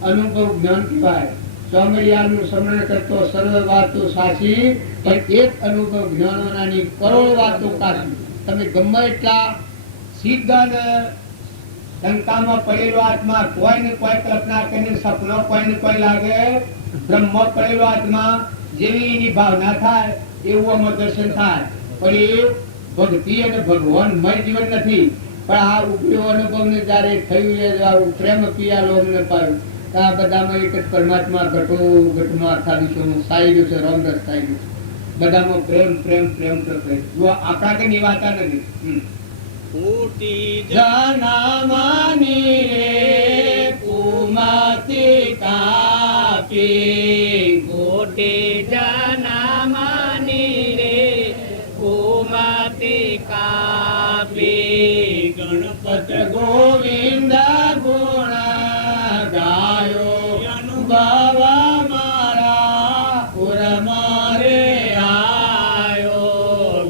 અનુભવ જ્ઞાન કહેવાય. સ્વામિયાનું સ્મરણ કરતો સર્વ વાતો સાચી, પણ એક અનુભવ જ્ઞાનોની કરોડ વાતો કાચી. તમે ગમે એટલા સીધા ને શંકામાં પડેલો આત્મા કોઈ ને કોઈ કલ્પના કરીને સપનો કોઈ ને કોઈ લાગે, બ્રહ્મ પડેલો આત્મા જેવી એની ભાવના થાય એવું અમારું દર્શન થાય. પણ એ ભક્તિ અને ભગવાનમય જીવન નથી. પણ આ ઉપયો અનુભવ ને જયારે થયું પ્રેમ પિયાલો અમને પાયું. આ બધામાં એક જ પરમાત્મા ઘટો ઘટમાં આખા વિશ્વનું સાઈ ગયું છે, રમરસ થાય ગયું છે. બધામાં પ્રેમ પ્રેમ પ્રેમ પ્રેમ. જો આપણા કઈ નિવાતા નથી. જનામાની રે કુમતી કાપી, મોટી જનામાની રે કુમતી કાપી, ગણપત ગોવિંદ ગુણ ગાયો અનુભવ મારા પુર મારે આયો.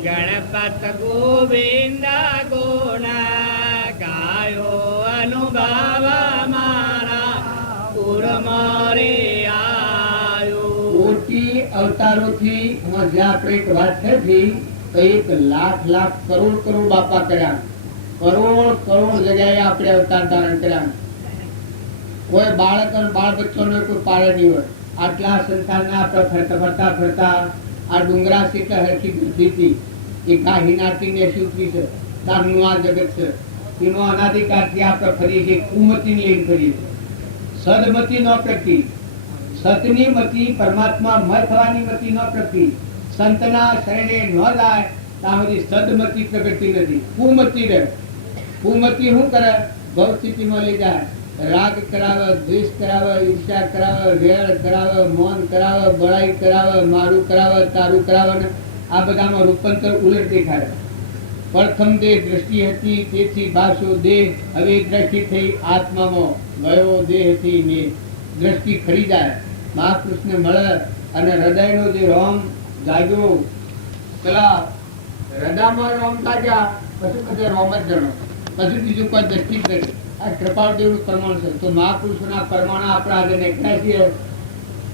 ગણપત ગોવિંદ ગુણ ગાયો અનુભવ મારા પુર મારે આયો. કોટી અવતારોથી જે આપણે એક વાત થઈ તો 1 લાખ કરોડ બાપા કર્યા. કરોડ જગ્યાએ આપણે અવતાર ધારણ કર્યા. કોઈ બાળક અને બાળ બચ્ચોને કોઈ પાડે નહીં હોય. આટલા સંસારના આપણે ફરતા આ ડુંગરા શીખે હરખી બુદ્ધિ હતી. એ ગાહી નાટીને શીખવી છે. તારનું આ જગત છે. એનો અનાધિકારથી આપણે ફરીએ છીએ. કુમતી લઈને ફરીએ છીએ. સદમતી ન પ્રગતિ. સતની મતી પરમાત્મા મય થવાની મતી ન પ્રગતિ. સંતના શરણે ન જાય ત્યાં સુધી સદમતી પ્રગતિ નથી. કુમતી રહે. કુમતી શું કરે? ભવ સ્થિતિમાં લઈ જાય. રાગ કરાવે, દ્વેષ કરાવે, ઈર્ષ્યા કરાવે, વેર કરાવે, મૌન કરાવે, બળાઈ કરાવે, મારું કરાવે, તારું કરાવે. આ બધામાં રૂપાંતર ઉલટ દેખાય. પ્રથમ દેહ દ્રષ્ટિ હતી, તેથી બાસો દેહ. હવે દ્રષ્ટિ થઈ આત્મામાં, ગયો દેહથી ને દ્રષ્ટિ ખરી જાય. મહાપુરુષને મળે અને હૃદયનો જે રોમ જાગ્યો, પેલા હૃદયમાં રોમ જાગ્યા પછી બધે રોમ જ જણો, પછી બીજું કોઈ દ્રષ્ટિ કરી. આ કૃપાળદેવનું પ્રમાણ છે. તો મહાપુરુષોના પ્રમાણ આપણે આજે નીકળ્યા છીએ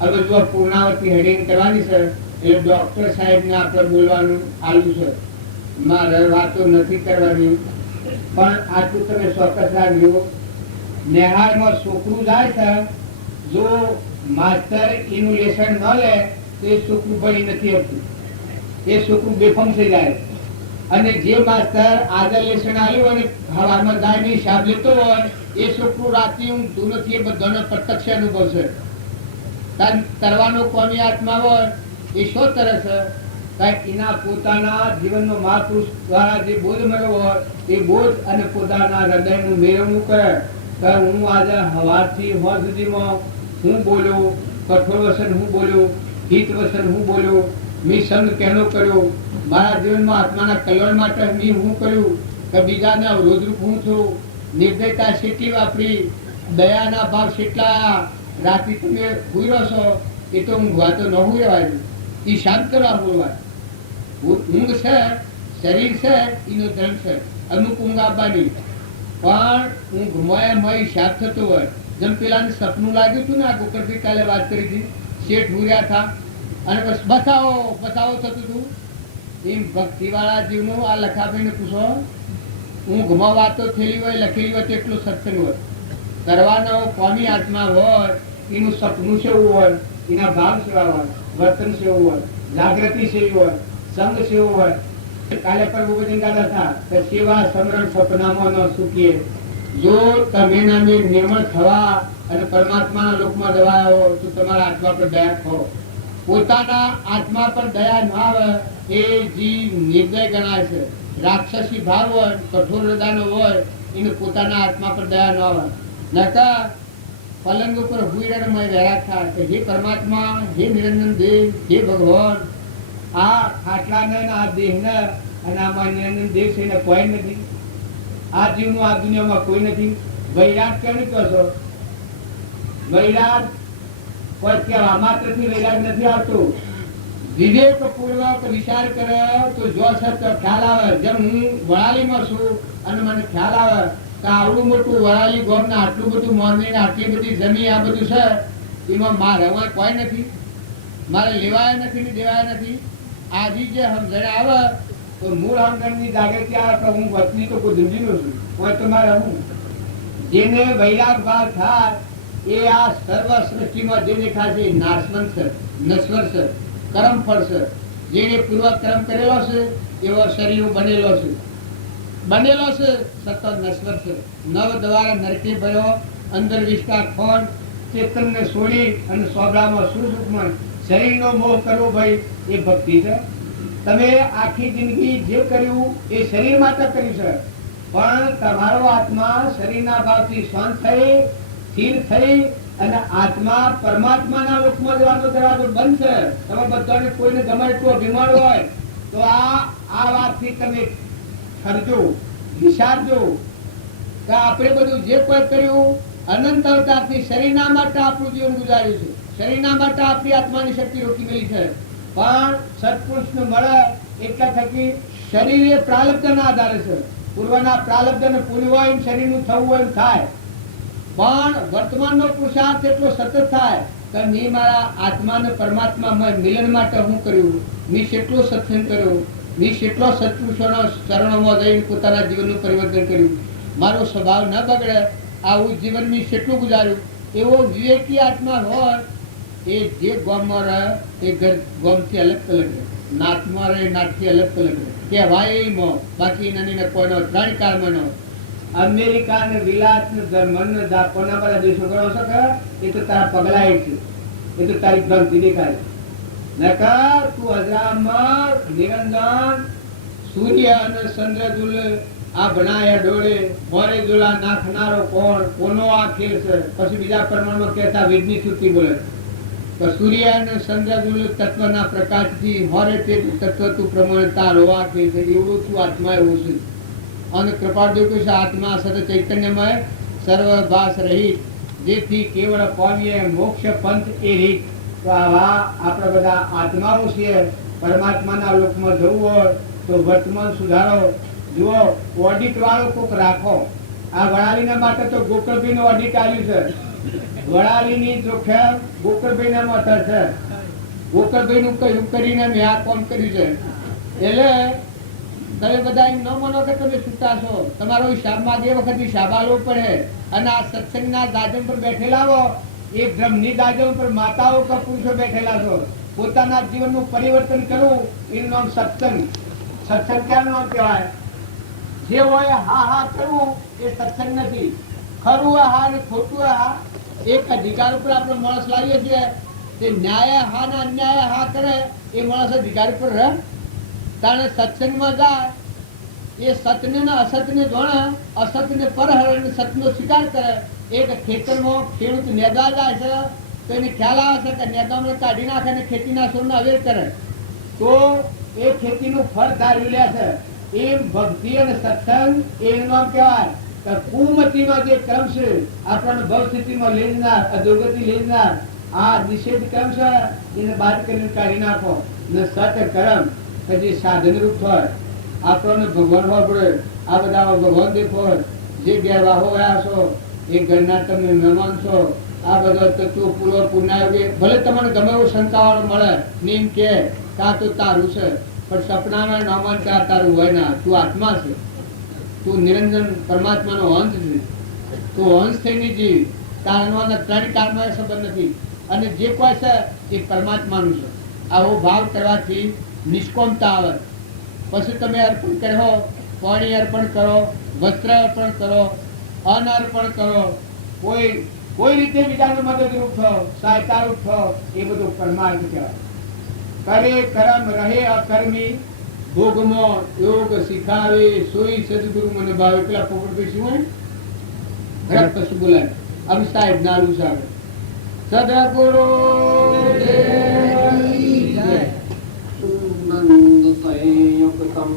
હવે જો પૂર્ણાવતી હેડિંગ કરવાની છે એટલે ડોક્ટર સાહેબને આપણે બોલવાનું આલ્યું છે, મારે વાતો નથી કરવાની. પણ આટલું તમે ચોક્કસ રાખજો, નેહાળમાં છોકરું જાય છે, જો માસ્ટર એનું લેસન ન લે તો એ છોકરું ભણી નથી આપતું, એ છોકરું બેફામ થઈ જાય. અને જે માસ્ટર આજે લેસન આવ્યું અને હવામાં જાય ને હિસાબ લેતો હોય એ છોકરું રાતે ઊંઘતું નથી, એ બધાનો પ્રત્યક્ષ અનુભવ છે. તરવાનો કોની આત્મા હોય એ શો તરે છે? એના પોતાના જીવનનો મહાપુરુષ દ્વારા જે બોધ મળ્યો હોય એ બોધ અને પોતાના હૃદયનું મેળવણું કરે કે હું આજે સવારથી હોર સુધીમાં હું બોલ્યો, કઠોર વસન હું બોલ્યો, હિત વસન હું બોલ્યો, મેં સંગ કેનો કર્યો, મારા જીવનમાં આત્માના કલ્યાણ માટે મેં હું કર્યું કે બીજાને અવરોધરૂપ હું છું, નિર્દયતા કેટલી વાપરી, દયાના ભાવ કેટલા, રાતે તમે હુઈ રહો છો એ તો ઊંઘવા તો ન રહેવાય, એ શાંત કરવા બોલવાય. ઊંઘ છે, શરીર છે, એનો ધર્મ છે, અમુક ઊંઘ આપવાની. પણ ઊંઘમાં હિસાબ થતો હોય, જેમ પેલાને સપનું લાગ્યું હતું ને, આ ગોકળભાઈ કાલે વાત કરી હતી, શેઠ હુર્યા હતા અને બસ બતાવો બતાવો થતું હતું. એમ ભક્તિવાળા જીવનું આ લખાભાઈને પૂછો, ઊંઘમાં વાતો થયેલી હોય, લખેલી હોય તેટલું સત્સંગ હોય. કરવાનો કોની આત્મા હોય એનું સપનું સેવું હોય, એના ભાવ સેવા હોય, વર્તન સેવું હોય, જાગૃતિ સેવી હોય, સંગ સેવો હોય. કાલે પર ભૂપતિન દાદા હતા કે સેવા સમરણ સપનામાં ન સુખીએ. જો તમે નામે નિર્મળ થવા અને પરમાત્માના લોકમાં જવાયા હો તો તમારા આત્મા પર દયા કરો. પોતાના આત્મા પર દયા ના આવે એ જીવ નિર્દય ગણાય છે. રાક્ષસી ભાવ હોય, કઠોર હૃદયનો હોય, એને પોતાના આત્મા પર દયા ન આવે. નકર પલંગ ઉપર હુઈરણમય વહેરા થાય કે હે પરમાત્મા, હે નિરંજન દેવ, હે ભગવાન, આ ખાટલાને આ દેહને અને આમાં નિરંજન દેવ છે એને કોઈ નથી, આ જીવનું આ દુનિયામાં કોઈ નથી. વૈરાગ કેમ કહો છો? વૈરાગ કોઈ કહેવા માત્રથી વૈરાગ નથી આવતું. વિવેક પૂર્વક વિચાર કરે તો જો સત્ય ખ્યાલ આવે. જેમ હું વડાલીમાં છું અને મને ખ્યાલ આવે કે આવડું મોટું વડાલી ગામને આટલું બધું મોરબી આટલી બધી જમીન આ બધું છે, એમાં મારે રહેવા કોઈ નથી, મારે લેવાય નથી ને દેવાય નથી. આજે જે સમજણ આવે તો મૂળ સમજણની જાગૃતિ આવે તો હું વતની તો કોઈ ધૂંધીનો છું, કોઈ તો મારે હું. જેને વૈરાગ ભાવ થાય એ આ સર્વ સૃષ્ટિમાં જે દેખાય છે નાશવંત છે, નશ્વર છે, કર્મ ફળ છે. જેને પૂર્વ કર્મ કરેલો છે એવો શરીર બનેલો છે, સતત નશ્વર છે. નવ દ્વારા નરકે ભર્યો, અંદર વિષ્કા ખોન, ચેતનને છોડી અને સોબડામાં સુસુખમાં શરીરનો મોહ કરવો ભાઈ એ ભક્તિ છે. તમે આખી જિંદગી જે કર્યું એ શરીર માટે કર્યું છે, પણ તમારો આત્મા શરીરના ભાવથી શાંત થઈ, સ્થિર થઈ અને આત્મા પરમાત્માના લોકમાં જવાનો દરવાજો બંધ છે. તમે બધાને કોઈને ગમે એટલું અભિમાન હોય તો આ વાતથી તમે ખરજો, વિચારજો કે આપણે બધું જે કોઈ કર્યું અનંત અવતારથી શરીરના માટે આપણું જીવન ગુજાર્યું છે, શરીરના માટે આપણી આત્માની શક્તિ રોકી ગઈ છે. પણ સત્પુરુષને મળે એટલા થકી શરીર એ પ્રારબ્ધના આધારે છે. પૂર્વના પ્રારબ્ધ ને પુણ્ય હોય એમ શરીરનું થવું હોય એમ થાય, પણ વર્તમાનનો પુરુષાર્થ એટલો સતત થાય કે મેં મારા આત્માને પરમાત્મા મિલન માટે હું કર્યું, મેં કેટલો સત્સંગ કર્યો, મેં કેટલો સત્પુરુષોના ચરણોમાં જઈને પોતાના જીવનનું પરિવર્તન કર્યું, મારો સ્વભાવ ન બગડે, આવું જીવન મેં કેટલું ગુજાર્યું. એવો વિવેકી આત્મા હોય એ જે ગામમાં રહે એ ગામથી અલગ અલગ રહે, નાતમાં રહે નાતથી અલગ અલગ રહે, કહેવાય એમાં બાકી નાની કોઈનો ત્રણ કાળમાં ન. અમેરિકા ને વિલાસ ને જર્મન ને જાપાન બધા દેશો ગણો છો કે એ તો તારા પગલા છે, એ તો તારી ભક્તિ દેખાય. નકર તું હજરામાં નિરંજન સૂર્ય અને ચંદ્રદુલ આ ભણાયા ડોળે મોરે દુલા નાખનારો કોણ, કોનો આ ખેલ છે. પછી બીજા પ્રમાણમાં કહેતા વેદની શ્રુતિ બોલે તો સૂર્ય અને ચંદ્રદુલ તત્વના પ્રકાશથી મોરે તે તત્વ તું પ્રમાણે તારો આ ખેલ છે. એવું તું આત્મા એવું છે. અને કૃપાળદેવ કહે છે આત્મા સત ચૈતન્યમય સર્વભાસ રહિત, જેથી કેવળ પામીએ મોક્ષ પંથ એ રીત. તો આવા આપણે બધા આત્માઓ છીએ. પરમાત્માના લોકમાં જવું હોય તો વર્તમાન સુધારો જુઓ. ઓડિટ વાળો કોક રાખો. આ વડાલીના માટે તો ગોકળભાઈ નો ઓડિટ આવ્યું છે વડાલીની ચોખ્યા ગોકળભાઈના મોટર છે. ગોકળભાઈનું કહ્યું કરીને મેં આ કામ કર્યું છે. એટલે તમે બધા એમ ન માનો કે તમે છૂટા છો. તમારો હિસાબમાં બે વખત હિસાબ આલવો પડે. અને આ સત્સંગના દાજમ પર બેઠેલા હો, એ બ્રહ્મની દાજમ પર માતાઓ કે પુરુષો બેઠેલા છો. પોતાના જીવનનું પરિવર્તન કરવું એનું નામ સત્સંગ. સત્સંગ ક્યાંનું નામ કહેવાય? જે હોય હા હા કરવું એ સત્સંગ નથી. ખરું હા અને ખોટું હા એક અધિકાર ઉપર આપણે માણસ લાવીએ છીએ. તે ન્યાય હા ને અન્યાય હા કરે એ માણસ અધિકાર ઉપર રહે. કારણ સત્સંગમાં જાય એ સત્યને ને અસત્યને જોણે, અસત્યને પરહરણ, સત્યનો સ્વીકાર કરે. એક ખેતરમાં ખેડૂત નેદવા જાય છે તો એને ખ્યાલ આવે છે કે નેદામને કાઢી નાખે અને ખેતીના છોડને અવેર કરે તો એ ખેતીનું ફળ ધારી લે છે. એમ ભક્તિ અને સત્સંગ એનું નામ કહેવાય કે કુમતીનો જે ક્રમ છે આપણને ભવ સ્થિતિમાં લઈ જનાર, અધોગતિ લઈ જનાર આ નિષેધ ક્રમ છે એને બાદ કરીને કાઢી નાખો. ને સત્ય કર્મ કે જે સાધન રૂપ હોય આપણને ભગવાન હોવા પડે. આ બધા ભગવાન દેખો જે ગેરવાહો રહ્યા છો એ ઘરના તમે મહેમાન છો. આ બધા તત્વો પૂર્વ પુણ્યાયોગે ભલે તમને ગમે એવું શંકાવાળો મળે નીમ કે કા તો તારું છે પણ સપનામાં નામાન કા તારું હોય ના. તું આત્મા છે, તું નિરંજન પરમાત્માનો અંશ છે. તું અંશ થઈને જીવ. તારણવાના ત્રણ કાળમાં સંબંધ નથી અને જે કોઈ છે એ પરમાત્માનું છે. આવો ભાવ કરવાથી નિષ્કોમતા આવે. પછી તમે અર્પણ કરો, પાણી અર્પણ કરો, વસ્ત્ર અર્પણ કરો, અન્ન અર્પણ કરો, કોઈ રીતે બીજાને મદદરૂપ થો, સહાયતારૂપ થો, એ બધું પરમાર્થ કહેવાય. કરે કરમ રહે અકર્મી, ભોગમાં યોગ શીખાવે, સોઈ સદગુરુ મને ભાવે. પેલા પોપટ શું હોય ભરત પશુ બોલાય અમ સાહેબ નાલું સાહેબ સદગુરુ નંદ સંયુક્તમ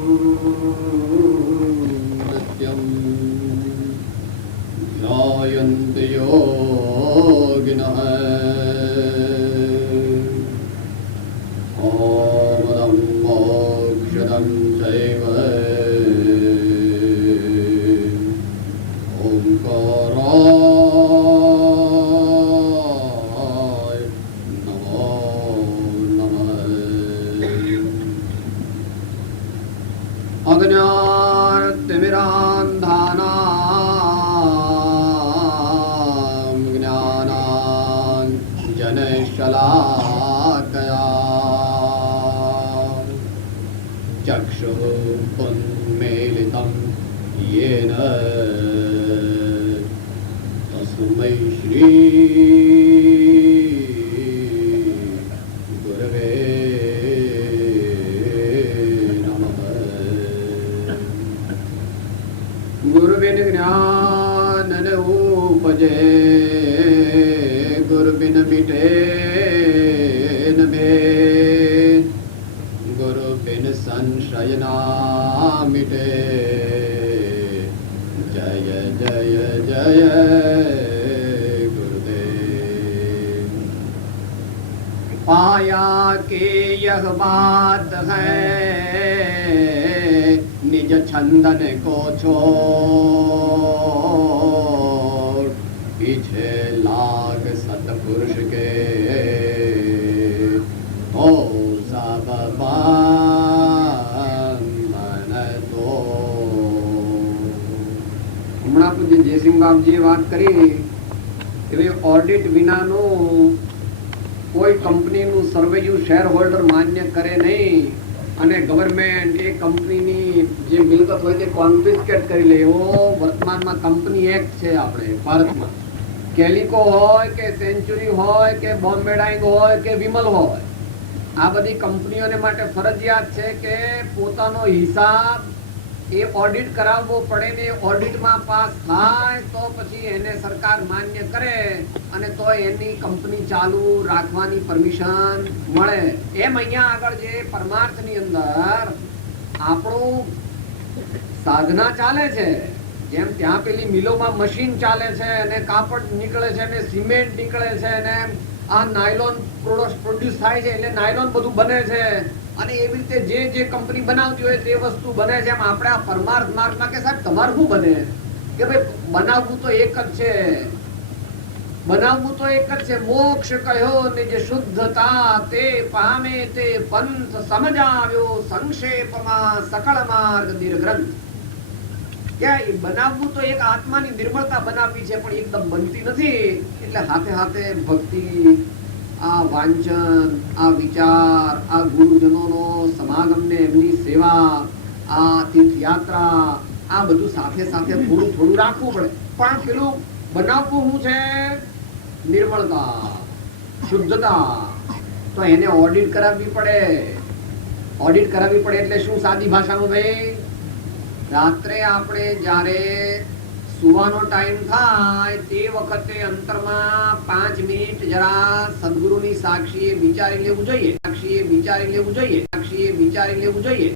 નિત્યમ ધ્યાયન્ત યોગિનઃ ઓમદં મોક્ષદં ચૈવ ઓંકારાય નમો નમઃ અજ્ઞાનતિમિરાંધાનાં જ્ઞાનાંજનશલાકયા ચક્ષુઃ ઉન્મીલિतं येन તસ્मै શ્રી ગુરવે નમઃ. ગુરુબિન જ્ઞાન ન ઉપજે, ગુરુબિન મિટે ન ભેદ, ગુરુબિન સંશય ના મિટે. જય જય જય गुरुदेव. पाया के यह बात है निज छंदन को छोड़, पीछे लाग सतपुरुष के हो सब હમણાં પૂજ્ય જયસિંહ બાપજીએ વાત કરી કે ઓડિટ વિનાનું કોઈ કંપનીનું સર્વેયુ શેર હોલ્ડર માન્ય કરે નહીં અને ગવર્મેન્ટ એ કંપનીની જે મિલકત હોય તે કોન્ફિસ્કેટ કરી લે. એવો વર્તમાનમાં કંપની એક્ટ છે આપણે ભારતમાં. કેલિકો હોય કે સેન્ચુરી હોય કે બોમ્બે ડાઇંગ હોય કે વિમલ હોય, આ બધી કંપનીઓને માટે ફરજિયાત છે કે પોતાનો હિસાબ એ ઓડિટ કરાવવો પડે ને ઓડિટમાં પાસ થાય તો પછી એને સરકાર માન્ય કરે અને તો એની કંપની ચાલુ રાખવાની પરમિશન મળે. એમ અહીંયા આગળ જે પરમાર્થની અંદર આપણું સાધના ચાલે છે, જેમ ત્યાં પેલી મિલોમાં મશીન ચાલે છે અને કાપડ નીકળે છે અને સિમેન્ટ નીકળે છે અને આ નાયલોન પ્રોડ્યુસ થાય છે એટલે નાયલોન બધું બને છે અને એવી રીતે જે કંપની બનાવતી હોય તે વસ્તુ બને છે. એમ આપણે આ પરમાર્થ માર્ગમાં કે સાહેબ તમારું શું બને કે ભાઈ બનાવવું તો એક જ છે, બનાવવું તો એક જ છે, મોક્ષ કહ્યો નિજ શુદ્ધતા તે પામે તે પંથ સમજાવ્યો સંક્ષેપમાં સકળ માર્ગ દીર્ઘગ્રંથ. કે બનાવવું તો એક આત્માની નિર્મળતા બનાવવી છે, પણ એકદમ બનતી નથી. એટલે હાથે હાથે ભક્તિ, આ વાંચન, આ વિચાર, આ ગુરુજનોનો સમાગમને એમની સેવા, આ તીર્થયાત્રા, આ બધું સાથે સાથે થોડું થોડું રાખવું પડે. પણ પેલું બનાવવું શું છે? નિર્મળતા, શુદ્ધતા. તો એને ઓડિટ કરાવવી પડે. ઓડિટ કરાવવી પડે એટલે શું? સાદી ભાષામાં ભાઈ, રાત્રે આપણે જ્યારે સુવાનો ટાઈમ થાય તે વખતે અંતરમાં 5 મિનિટ જરા સદગુરુની સાક્ષીએ વિચારી લેવું જોઈએ. સાક્ષીએ વિચારી લેવું જોઈએ. સાક્ષીએ વિચારી લેવું જોઈએ.